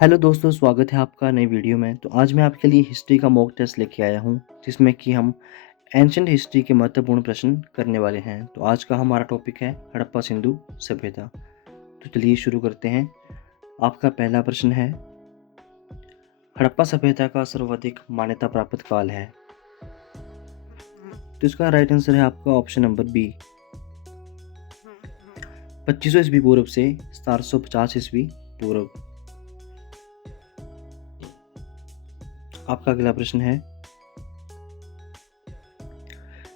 Hello दोस्तों, स्वागत है आपका नई वीडियो में। तो आज मैं आपके लिए हिस्ट्री का मॉक टेस्ट लेके आया हूँ, जिसमें कि हम एंशिएंट हिस्ट्री के महत्वपूर्ण प्रश्न करने वाले हैं। तो आज का हमारा टॉपिक है हड़प्पा सिंधु सभ्यता। तो चलिए शुरू करते हैं। आपका पहला प्रश्न है, हड़प्पा सभ्यता का सर्वाधिक मान्यता प्राप्त काल है। तो इसका राइट आंसर है आपका ऑप्शन नंबर बी, 2500 ईस्वी पूर्व से 750 ईस्वी पूर्व। आपका अगला प्रश्न है,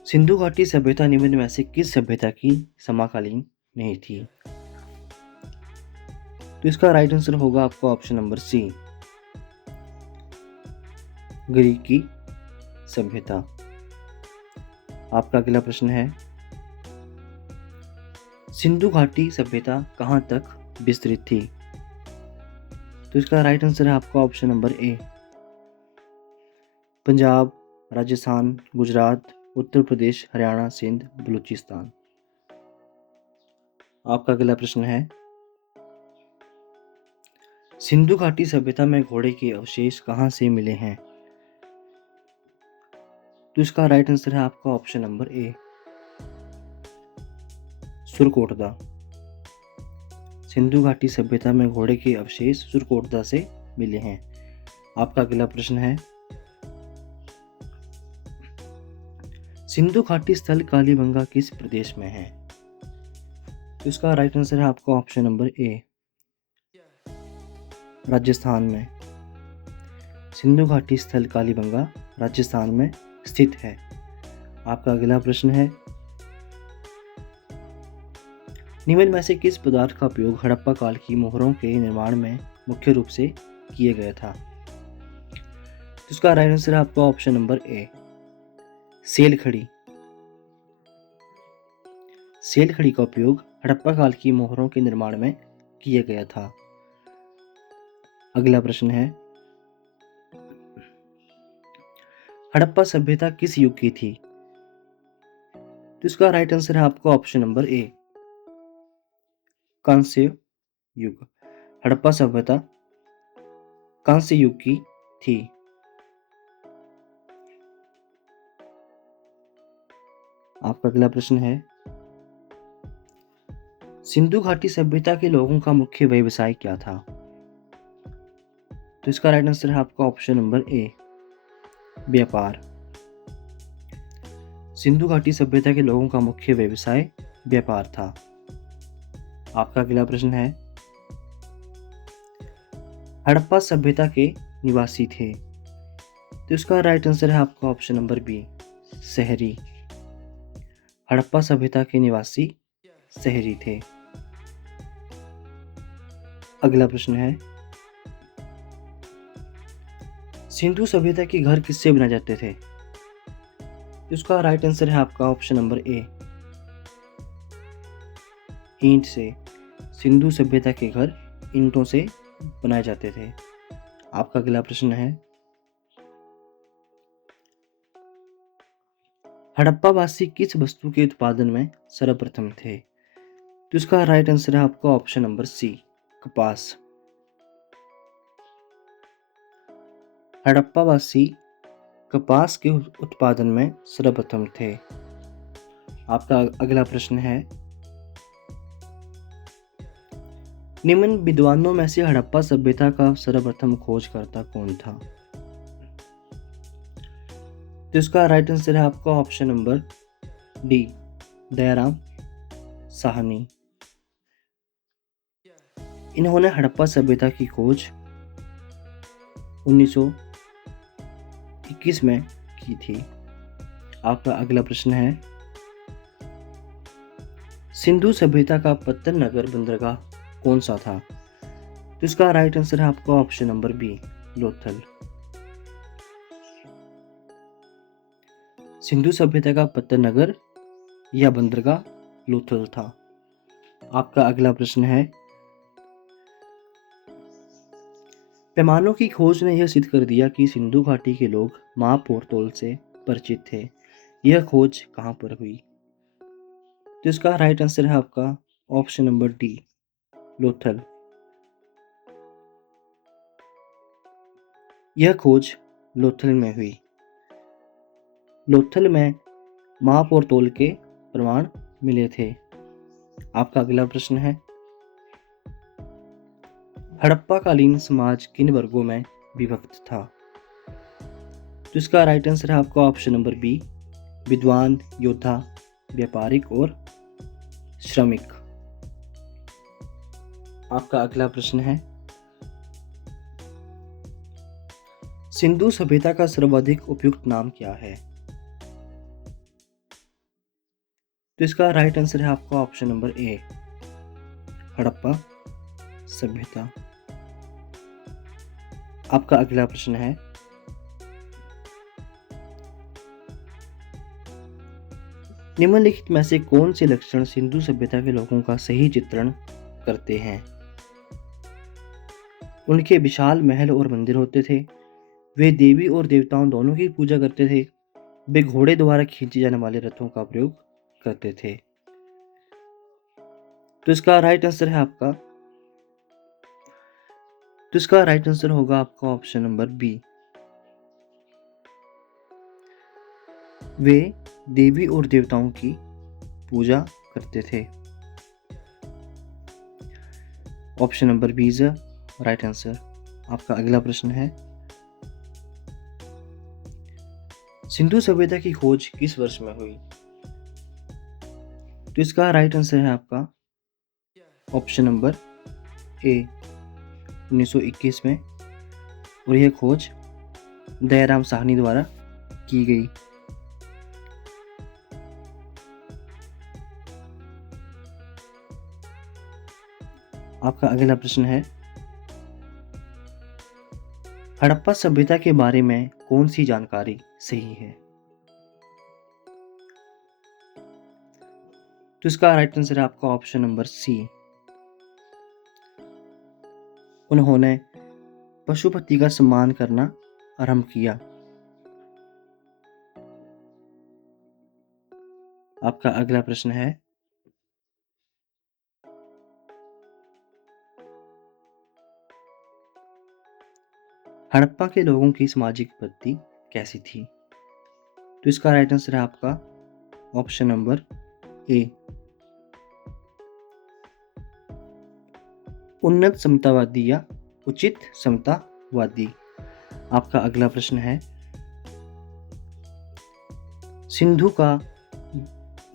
सिंधु घाटी सभ्यता निम्न में से किस सभ्यता की समकालीन नहीं थी? तो इसका राइट आंसर होगा आपका ऑप्शन नंबर सी, ग्रीक की सभ्यता। आपका अगला प्रश्न है, सिंधु घाटी सभ्यता कहां तक विस्तृत थी? तो इसका राइट आंसर है आपका option number A, Punjab, Rajasthan, Gujarat, Uttar Pradesh, Haryana, Sindh, Balochistan. आपका अगला प्रश्न है, सिंधु घाटी सभ्यता में घोड़े के अवशेष कहां से मिले हैं? तो इसका राइट आंसर है आपका ऑप्शन नंबर ए, सुरकोटदा। सिंधु घाटी सभ्यता में घोड़े के अवशेष सुरकोटदा से मिले हैं। आपका अगला प्रश्न है, सिंधु घाटी स्थल कालीबंगा किस प्रदेश में है? तो इसका राइट आंसर है आपका ऑप्शन नंबर ए, राजस्थान में। सिंधु घाटी स्थल कालीबंगा राजस्थान में स्थित है। आपका अगला प्रश्न है, निम्न में से किस पदार्थ का उपयोग हड़प्पा काल की मोहरों के निर्माण में मुख्य रूप से किया गया था? तो इसका राइट आंसर है आपका ऑप्शन नंबर ए, सेल खड़ी। सेल खड़ी का उपयोग हड़प्पा काल की मोहरों के निर्माण में किया गया था। अगला प्रश्न है, हड़प्पा सभ्यता किस युग की थी? तो इसका राइट आंसर है आपका ऑप्शन नंबर ए, कांस्य युग। हड़प्पा सभ्यता कांस्य युग की थी। आपका अगला प्रश्न है, सिंधु घाटी सभ्यता के लोगों का मुख्य व्यवसाय क्या था? तो इसका राइट आंसर है आपका ऑप्शन नंबर ए, व्यापार। सिंधु घाटी सभ्यता के लोगों का मुख्य व्यवसाय व्यापार था। आपका अगला प्रश्न है, हड़प्पा सभ्यता के निवासी थे। तो इसका राइट आंसर है आपका ऑप्शन नंबर बी, शहरी। हड़प्पा सभ्यता के निवासी शहरी थे। अगला प्रश्न है, सिंधु सभ्यता के घर किससे बनाए जाते थे? इसका राइट आंसर है आपका ऑप्शन नंबर ए, ईंट से। सिंधु सभ्यता के घर ईंटों से बनाए जाते थे। आपका अगला प्रश्न है, हड़प्पावासी किस वस्तु के उत्पादन में सर्वप्रथम थे? तो इसका राइट आंसर है आपका ऑप्शन नंबर सी, कपास। हड़प्पावासी कपास के उत्पादन में सर्वप्रथम थे। आपका अगला प्रश्न है, निम्न विद्वानों में से हड़प्पा सभ्यता का सर्वप्रथम खोजकर्ता कौन था? तो इसका राइट आंसर है आपका option number D, Dayaram Sahni. इन्होंने हड़प्पा सभ्यता की खोज 1921 में की थी। आपका अगला प्रश्न है, सिंधु सभ्यता का पत्तन नगर बंदरगाह कौन सा था? तो इसका राइट आंसर है आपका option number B, Lothal. Sindhu सभ्यता का पत्तन नगर या बंदरगाह लोथल था। आपका अगला प्रश्न है, पैमानों की खोज ने यह सिद्ध कर दिया कि सिंधु घाटी के लोग माप और तौल से परिचित थे। यह खोज कहां पर हुई? तो इसका राइट आंसर है आपका ऑप्शन नंबर डी, लोथल। यह खोज लोथल में हुई। लोथल में माप और तोल के प्रमाण मिले थे। आपका अगला प्रश्न है, हड़प्पा कालीन समाज किन वर्गों में विभक्त था? तो इसका राइट आंसर है आपका ऑप्शन नंबर बी, विद्वान, योद्धा, व्यापारिक और श्रमिक। आपका अगला प्रश्न है, सिंधु सभ्यता का सर्वाधिक उपयुक्त नाम क्या है? तो इसका राइट आंसर है आपका ऑप्शन नंबर ए, हड़प्पा सभ्यता। आपका अगला प्रश्न है, निम्नलिखित में से कौन से लक्षण सिंधु सभ्यता के लोगों का सही चित्रण करते हैं? उनके विशाल महल और मंदिर होते थे, वे देवी और देवताओं दोनों की पूजा करते थे, वे घोड़े द्वारा खींचे जाने वाले रथों का प्रयोग करते थे। तो इसका राइट आंसर है आपका, तो इसका राइट आंसर होगा आपका ऑप्शन नंबर बी, वे देवी और देवताओं की पूजा करते थे। Option number B is right answer. आपका अगला प्रश्न है, सिंधु सभ्यता की खोज किस वर्ष में हुई? तो इसका राइट आंसर है आपका ऑप्शन नंबर ए, 1921 में, और यह खोज दयाराम साहनी द्वारा की गई। आपका अगला प्रश्न है, हड़प्पा सभ्यता के बारे में कौन सी जानकारी सही है? तो इसका राइट आंसर है आपका ऑप्शन नंबर सी, उन्होंने पशुपति का सम्मान करना आरंभ किया। आपका अगला प्रश्न है, हड़प्पा के लोगों की सामाजिक पद्धति कैसी थी? तो इसका राइट आंसर है आपका ऑप्शन नंबर ए, उन्नत समतावादी या उचित समतावादी। आपका अगला प्रश्न है, सिंधु का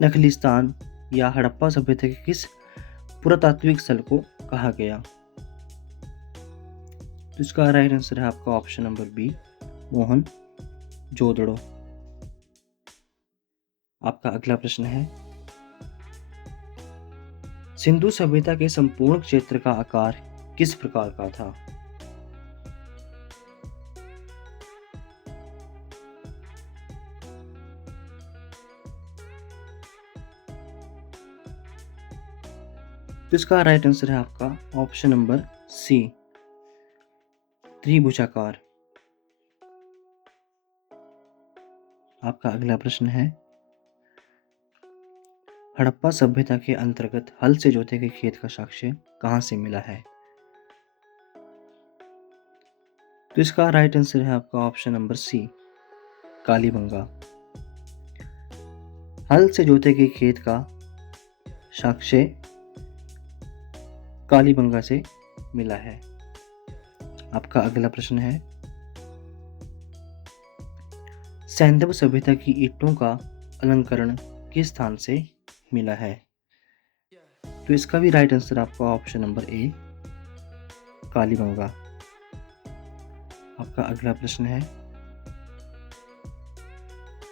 नखलिस्तान या हड़प्पा सभ्यता के किस पुरातात्विक स्थल को कहा गया? तो इसका राइट आंसर है आपका ऑप्शन नंबर बी, मोहन जोदड़ो। आपका अगला प्रश्न है, सिंधु सभ्यता के संपूर्ण क्षेत्र का आकार किस प्रकार का था? तो इसका राइट आंसर है आपका ऑप्शन नंबर सी, त्रिभुजाकार। आपका अगला प्रश्न है, हड़प्पा सभ्यता के अंतर्गत हल से जोते गए खेत का साक्ष्य कहां से मिला है? तो इसका राइट आंसर है आपका ऑप्शन नंबर सी, कालीबंगा। हल से जोते गए खेत का साक्ष्य कालीबंगा से मिला है। आपका अगला प्रश्न है, सैंधव सभ्यता की ईंटों का अलंकरण किस स्थान से मिला है? तो इसका भी राइट आंसर आपका ऑप्शन नंबर ए, कालीबंगा। आपका अगला प्रश्न है,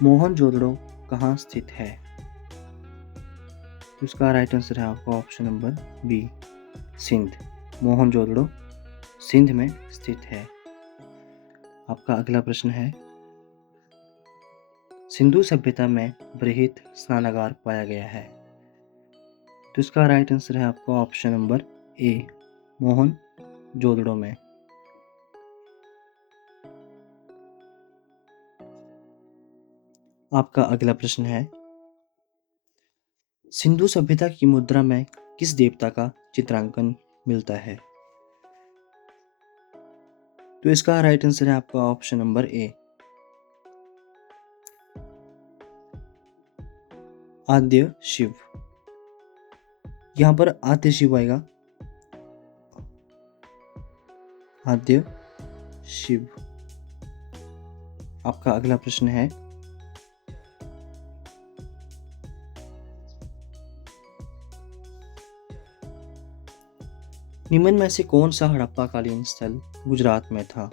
मोहनजोदड़ो कहाँ स्थित है? तो इसका राइट आंसर है आपका option number B, Sindh. Mohenjodaro Sindh में स्थित है। आपका अगला प्रश्न है, सिंधु सभ्यता में बृहत स्नानागार पाया गया है। तो इसका राइट आंसर है आपका ऑप्शन नंबर ए, मोहनजोदड़ो में। आपका अगला प्रश्न है, सिंधु सभ्यता की मुद्रा में किस देवता का चित्रांकन मिलता है? तो तो इसका राइट आंसर है आपका ऑप्शन नंबर ए, आद्य शिव। यहाँ पर आद्य शिव आएगा, आद्य शिव। आपका अगला प्रश्न है, निम्न में से कौन सा हड़प्पा कालीन स्थल गुजरात में था?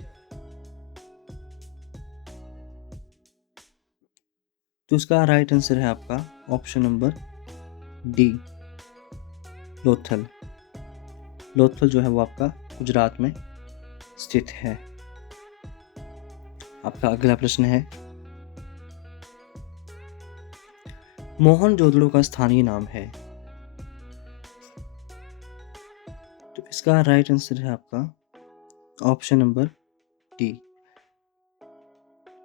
तो इसका राइट आंसर है आपका option number D, Lothal. Lothal जो है वो आपका गुजरात में स्थित है। आपका अगला प्रश्न है, मोहनजोदड़ो का स्थानीय नाम है? तो इसका राइट आंसर है आपका ऑप्शन नंबर डी,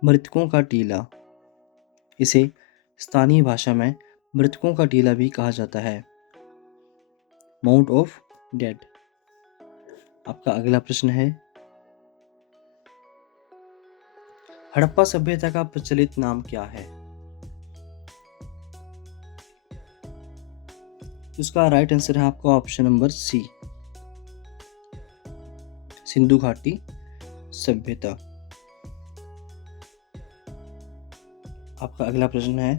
मृतकों का टीला। इसे स्थानीय भाषा में मृतकों का टीला भी कहा जाता है, माउंट ऑफ डेड। आपका अगला प्रश्न है, हड़प्पा सभ्यता का प्रचलित नाम क्या है? इसका राइट आंसर है आपका ऑप्शन नंबर सी, सिंधु घाटी सभ्यता। आपका अगला प्रश्न है,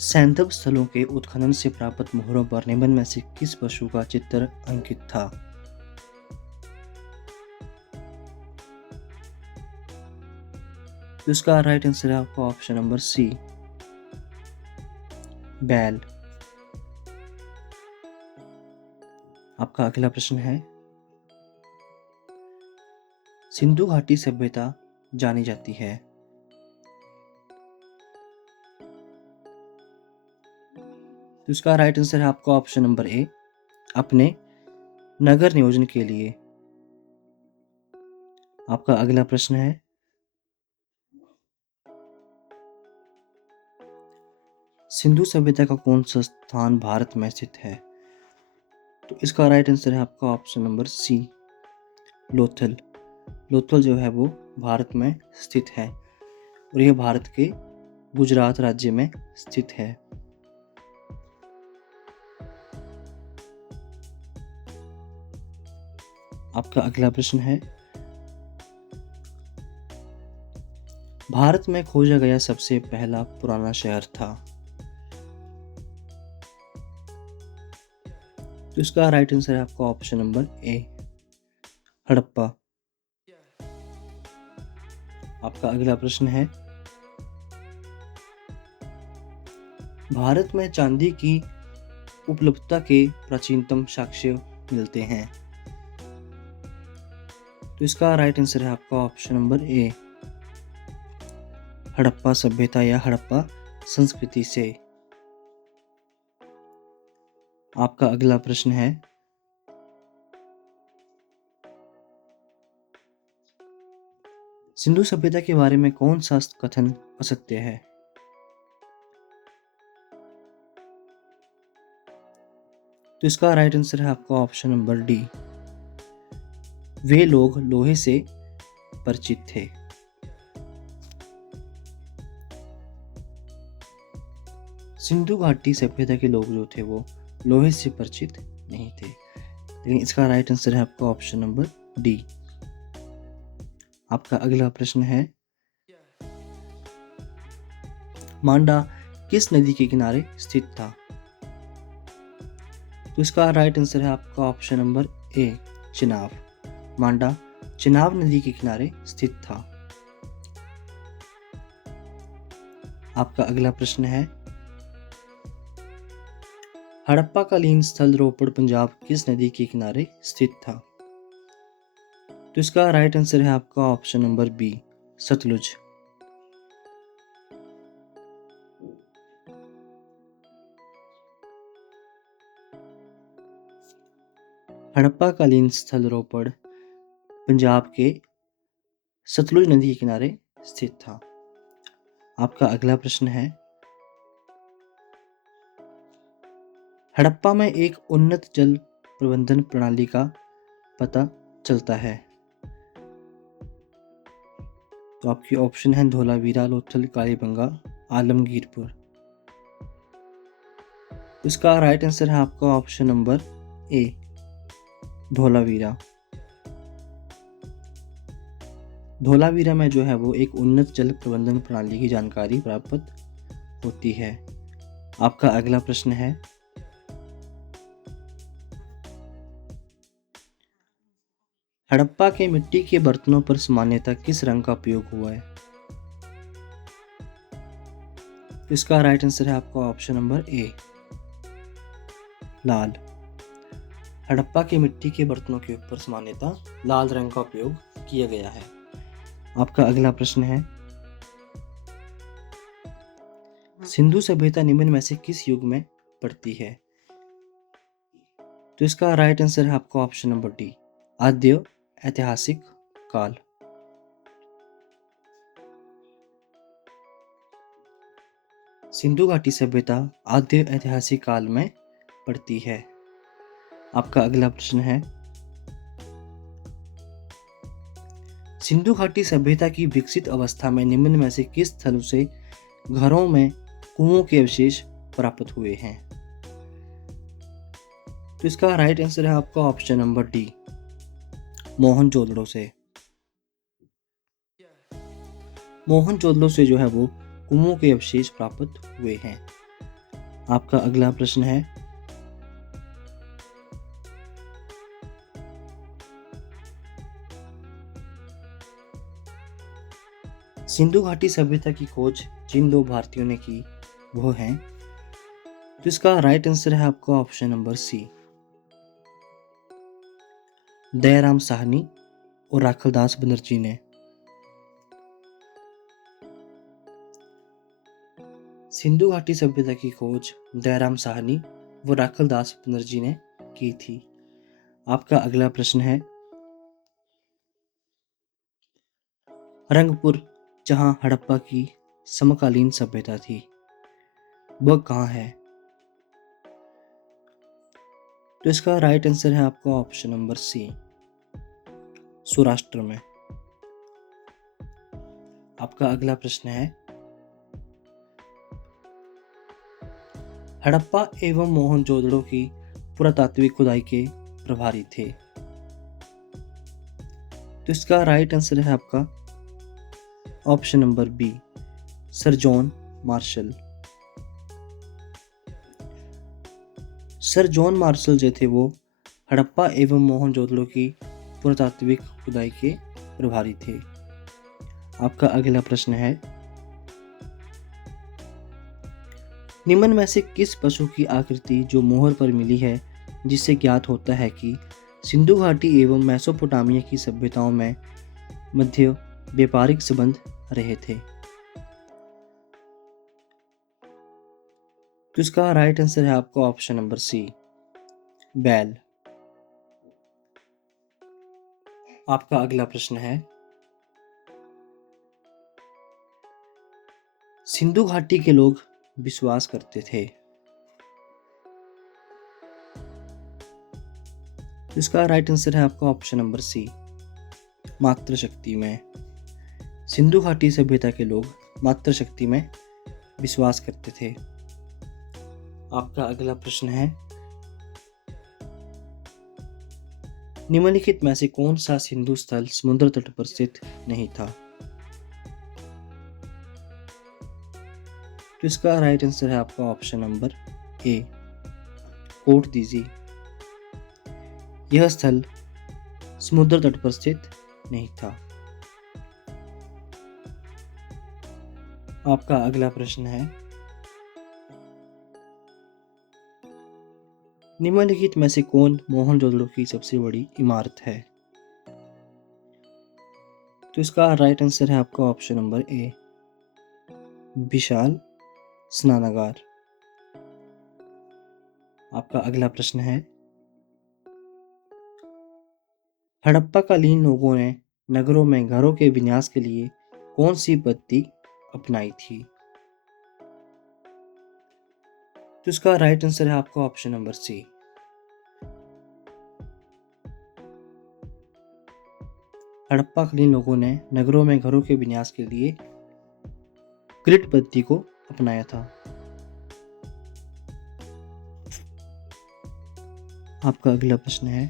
सैंधव स्थलों के उत्खनन से प्राप्त मोहरों पर निम्न में से किस पशु का चित्र अंकित था? तो इसका राइट आंसर है आपका ऑप्शन नंबर सी, बैल। आपका अगला प्रश्न है, सिंधु घाटी सभ्यता जानी जाती है? तो इसका राइट आंसर है आपका ऑप्शन नंबर ए, अपने नगर नियोजन के लिए। आपका अगला प्रश्न है, सिंधु सभ्यता का कौन सा स्थान भारत में स्थित है? तो इसका राइट आंसर है आपका option number C, Lothal. Lothal जो है वो भारत में स्थित है और यह भारत के गुजरात राज्य में स्थित है। आपका अगला प्रश्न है, भारत में खोजा गया सबसे पहला पुराना शहर था? तो इसका राइट आंसर है आपका ऑप्शन नंबर ए, हड़प्पा। आपका अगला प्रश्न है, भारत में चांदी की उपलब्धता के प्राचीनतम साक्ष्य मिलते हैं? तो इसका राइट आंसर है आपका ऑप्शन नंबर ए, हड़प्पा सभ्यता या हड़प्पा संस्कृति से। आपका अगला प्रश्न है, सिंधु सभ्यता के बारे में कौन सा कथन असत्य है? तो इसका राइट आंसर है आपका ऑप्शन नंबर डी, वे लोग लोहे से परिचित थे। सिंधु घाटी सभ्यता के लोग जो थे वो लोहे से परिचित नहीं थे, लेकिन इसका राइट आंसर है आपका ऑप्शन नंबर डी। आपका अगला प्रश्न है, मांडा किस नदी के किनारे स्थित था? तो इसका राइट आंसर है आपका ऑप्शन नंबर ए, चिनाब। मांडा चिनाब नदी के किनारे स्थित था। आपका अगला प्रश्न है, हड़प्पा कालीन स्थल रोपड़ पंजाब किस नदी के किनारे स्थित था? तो इसका राइट आंसर है आपका option number B, Sutlej. Harappa कालीन स्थल रोपड़ पंजाब के सतलुज नदी के किनारे स्थित था। आपका अगला प्रश्न है, हड़प्पा में एक उन्नत जल प्रबंधन प्रणाली का पता चलता है? तो आपके ऑप्शन हैं धोलावीरा, लोथल, कालीबंगा, आलमगीरपुर। इसका राइट आंसर है आपका ऑप्शन नंबर ए, धोलावीरा। धोलावीरा में जो है वो एक उन्नत जल प्रबंधन प्रणाली की जानकारी प्राप्त होती है। आपका अगला प्रश्न है, हड़प्पा के मिट्टी के बर्तनों पर सामान्यतः किस रंग का उपयोग हुआ है? तो इसका राइट आंसर है आपका ऑप्शन नंबर ए, लाल। हड़प्पा के मिट्टी के बर्तनों के ऊपर सामान्यतः लाल रंग का उपयोग किया गया है। आपका अगला प्रश्न है, सिंधु सभ्यता निम्न में से किस युग में पड़ती है? तो इसका राइट आंसर है आपका ऑप्शन नंबर डी, आद्य ऐतिहासिक काल। सिंधु घाटी सभ्यता आद्य ऐतिहासिक काल में पड़ती है। आपका अगला प्रश्न है, सिंधु घाटी सभ्यता की विकसित अवस्था में निम्न में से किस स्थलों से घरों में कुओं के अवशेष प्राप्त हुए हैं? तो इसका राइट आंसर है आपका ऑप्शन नंबर डी, मोहनजोदड़ो से। मोहनजोदड़ो से जो है वो कुओं के अवशेष प्राप्त हुए हैं। आपका अगला प्रश्न है, सिंधु घाटी सभ्यता की खोज जिन दो भारतीयों ने की वो हैं। तो इसका राइट आंसर है आपका option number C, Dayaram Sahni और राखलदास बनर्जी ने। सिंधु घाटी सभ्यता की खोज दयाराम साहनी व राखलदास बनर्जी ने की थी। आपका अगला प्रश्न है, रंगपुर जहां हड़प्पा की समकालीन सभ्यता थी वह कहाँ है? तो इसका राइट आंसर है आपका ऑप्शन नंबर सी, सौराष्ट्र में। आपका अगला प्रश्न है, हड़प्पा एवं मोहनजोदड़ो की पुरातात्विक खुदाई के प्रभारी थे। तो इसका राइट आंसर है आपका option number B, Sir John Marshall. Sir John Marshall जो थे वो हड़प्पा एवं मोहनजोदड़ो की पुरातात्विक खुदाई के प्रभारी थे। आपका अगला प्रश्न है, निम्न में से किस पशु की आकृति जो मोहर पर मिली है जिससे ज्ञात होता है कि सिंधु घाटी एवं मेसोपोटामिया की सभ्यताओं में मध्य व्यापारिक संबंध रहे थे? तो इसका राइट आंसर है आपका ऑप्शन नंबर सी, बैल। आपका अगला प्रश्न है, सिंधु घाटी के लोग विश्वास करते थे। इसका राइट आंसर है आपका ऑप्शन नंबर सी, मातृशक्ति में। सिंधु घाटी सभ्यता के लोग मातृशक्ति में विश्वास करते थे। आपका अगला प्रश्न है, निम्नलिखित में से कौन सा सिंधु स्थल समुद्र तट पर स्थित नहीं था? तो इसका राइट आंसर है आपका ऑप्शन नंबर ए, कोट दीजी। यह स्थल समुद्र तट पर स्थित नहीं था। आपका अगला प्रश्न है, निम्नलिखित में से कौन मोहनजोदड़ो की सबसे बड़ी इमारत है? तो इसका राइट आंसर है आपका ऑप्शन नंबर ए, विशाल स्नानागार। आपका अगला प्रश्न है, हड़प्पा कालीन लोगों ने नगरों में घरों के विन्यास के लिए कौन सी पद्धति अपनाई थी? तो इसका राइट आंसर है आपका ऑप्शन नंबर सी, हड़प्पाकालीन लोगों ने नगरों में घरों के विन्यास के लिए ग्रिड पद्धति को अपनाया था। आपका अगला प्रश्न है,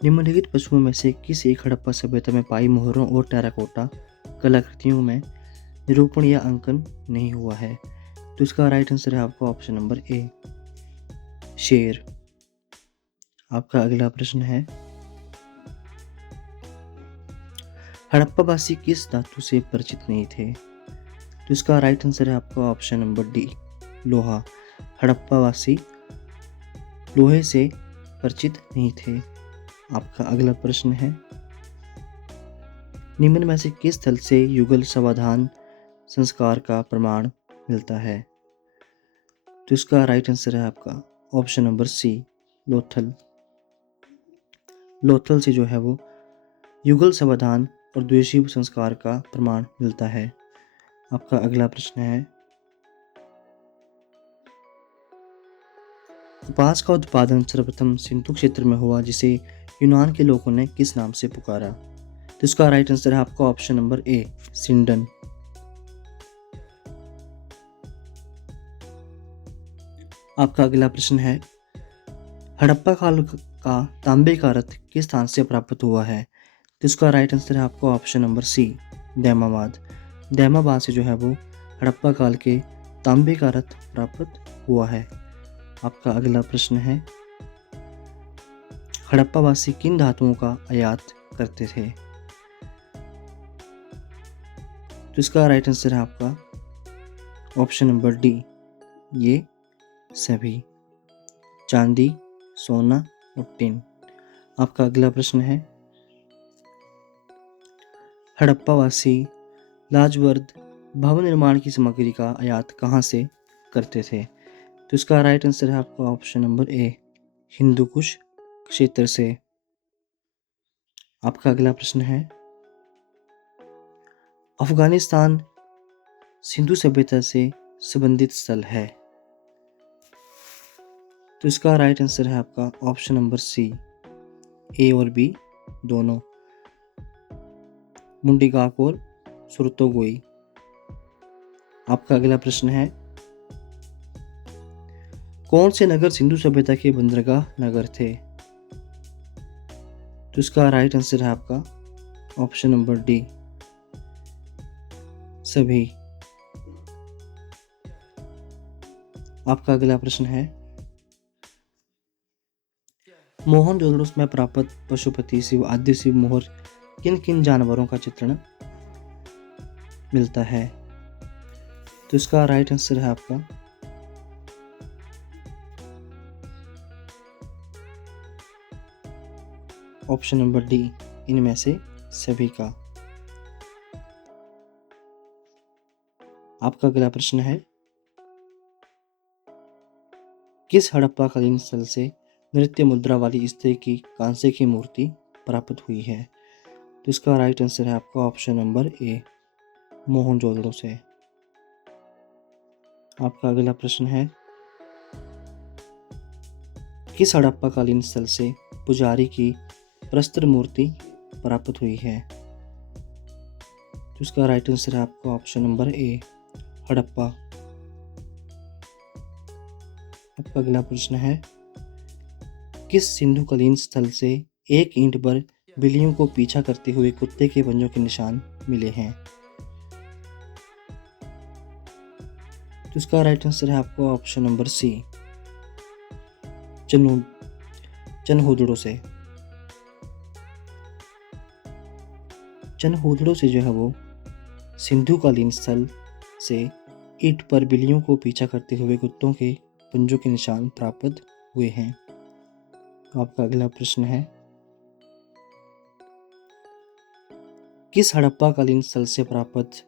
निम्नलिखित पशुओं में से किस एक हड़प्पा सभ्यता में पाई मोहरों और टेराकोटा कलाकृतियों में निरूपण या अंकन नहीं हुआ है? तो इसका राइट आंसर है आपका ऑप्शन नंबर ए, शेर। आपका अगला प्रश्न है, हड़प्पावासी किस धातु से परिचित नहीं थे? तो इसका राइट आंसर है आपका ऑप्शन नंबर डी, लोहा। हड़प्पावासी लोहे से परिचित नहीं थे। आपका अगला प्रश्न है, निम्न में से किस स्थल से युगल समाधान संस्कार का प्रमाण मिलता है? तो इसका राइट आंसर है आपका option number C, Lothal. Lothal से जो है वो युगल समाधान और द्विशीव संस्कार का प्रमाण मिलता है। आपका अगला प्रश्न है, कपास का उत्पादन सर्वप्रथम सिंधु क्षेत्र में हुआ जिसे यूनान के लोगों ने किस नाम से पुकारा? तो इसका राइट आंसर है आपका ऑप्शन नंबर ए, सिंडन। आपका अगला प्रश्न है, हड़प्पा काल का तांबे का रथ किस स्थान से प्राप्त हुआ है? तो इसका राइट आंसर है आपका option number C, Daimabad. Daimabad से जो है वो हड़प्पा काल के तांबे का रथ प्राप्त हुआ है। आपका अगला प्रश्न है, हड़प्पावासी किन धातुओं का आयात करते थे? तो इसका राइट आंसर है आपका ऑप्शन नंबर डी, ये सभी, चांदी, सोना और टिन। आपका अगला प्रश्न है, हड़प्पावासी लाजवर्द भवन निर्माण की सामग्री का आयात कहाँ से करते थे? तो इसका राइट आंसर है आपका ऑप्शन नंबर ए, हिंदू कुश क्षेत्र से। आपका अगला प्रश्न है, अफगानिस्तान सिंधु सभ्यता से संबंधित स्थल है? तो इसका राइट आंसर है आपका ऑप्शन नंबर सी, ए और बी दोनों, मुंडीगाक और सुरतोगोई। आपका अगला प्रश्न है, कौन से नगर सिंधु सभ्यता के बंदरगाह नगर थे? तो इसका राइट आंसर है आपका ऑप्शन नंबर डी, सभी। आपका अगला प्रश्न है, मोहनजोदड़ो में प्राप्त पशुपति शिव आदि शिव मोहर किन किन जानवरों का चित्रण मिलता है? तो इसका राइट आंसर है आपका ऑप्शन नंबर डी, इनमें से सभी का। आपका अगला प्रश्न है, किस हड़प्पाकालीन स्थल से नृत्य मुद्रा वाली स्त्री की कांसे की मूर्ति प्राप्त हुई है? तो इसका राइट आंसर है आपका ऑप्शन नंबर ए, मोहनजोदड़ो से। आपका अगला प्रश्न है, किस हड़प्पाकालीन स्थल से पुजारी की प्रस्तर मूर्ति प्राप्त हुई है? तो इसका राइट आंसर है आपका ऑप्शन नंबर ए, हड़प्पा। आपका अगला प्रश्न है, किस सिंधुकालीन स्थल से एक ईंट पर बिल्लियों को पीछा करते हुए कुत्ते के पंजों के निशान मिले हैं? तो इसका राइट आंसर है आपका ऑप्शन नंबर सी, चनहोदड़ो से। चनहोदड़ो से जो है वो सिंधुकालीन स्थल से ईंट पर बिल्लियों को पीछा करते हुए कुत्तों के पंजों के निशान प्राप्त हुए हैं। तो आपका अगला प्रश्न है, किस हड़प्पाकालीन स्थल से प्राप्त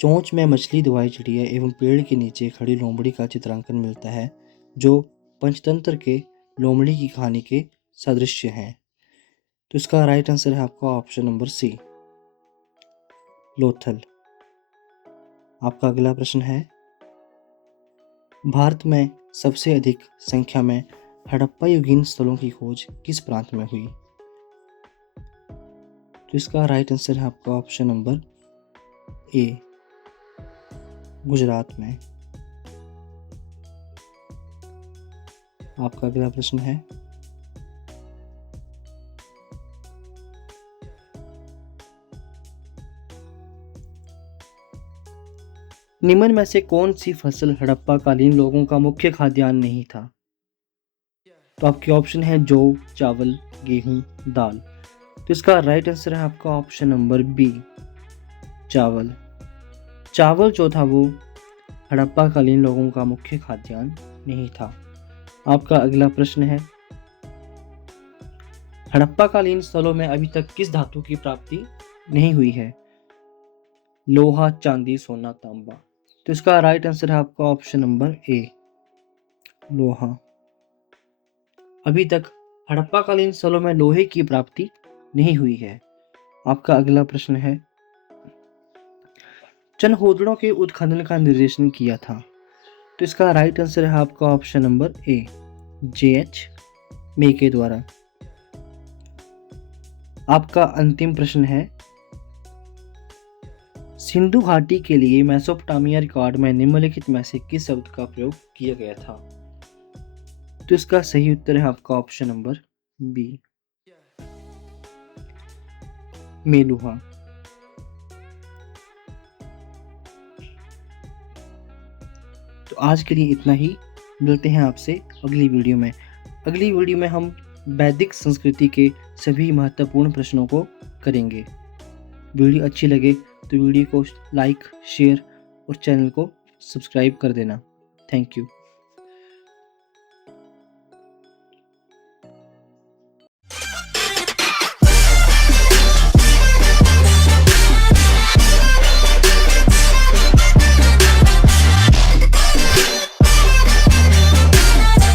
चोंच में मछली दवाई चिड़िया एवं पेड़ के नीचे खड़ी लोमड़ी का चित्रांकन मिलता है जो पंचतंत्र के लोमड़ी की कहानी के सादृश्य हैं? तो इसका राइट आंसर है आपका ऑप्शन नंबर सी, लोथल। आपका अगला प्रश्न है, भारत में सबसे अधिक संख्या में हड़प्पा युगीन स्थलों की खोज किस प्रांत में हुई? तो तो इसका राइट आंसर है आपका ऑप्शन नंबर ए, गुजरात में। आपका अगला प्रश्न है, निम्न में से कौन सी फसल हड़प्पा कालीन लोगों का मुख्य खाद्यान्न नहीं था? तो आपके ऑप्शन है जौ, चावल, गेहूं, दाल। तो इसका राइट आंसर है आपका ऑप्शन नंबर बी, चावल। चावल जो था वो हड़प्पा कालीन लोगों का मुख्य खाद्यान्न नहीं था। आपका अगला प्रश्न है, हड़प्पा कालीन स्थलों में अभी तक किस धातु की प्राप्ति नहीं हुई है? लोहा, चांदी, सोना, तांबा। तो इसका राइट आंसर है आपका ऑप्शन नंबर ए, लोहा। अभी तक हड़प्पा कालीन स्थलों में लोहे की प्राप्ति नहीं हुई है। आपका अगला प्रश्न है, चनहोदड़ों के उत्खनन का निर्देशन किया था? तो इसका राइट आंसर है आपका ऑप्शन नंबर ए, जे.एच. मे के द्वारा। आपका अंतिम प्रश्न है, सिंधु घाटी के लिए मेसोपोटामिया रिकॉर्ड में निम्नलिखित में से किस शब्द का प्रयोग किया गया था? तो इसका सही उत्तर है आपका ऑप्शन नंबर बी, मेलुहा। तो आज के लिए इतना ही। मिलते हैं आपसे अगली वीडियो में। अगली वीडियो में हम वैदिक संस्कृति के सभी महत्वपूर्ण प्रश्नों को करेंगे। वीडियो अच्छी लगे तो वीडियो को लाइक, शेयर और चैनल को सब्सक्राइब कर देना। Thank you.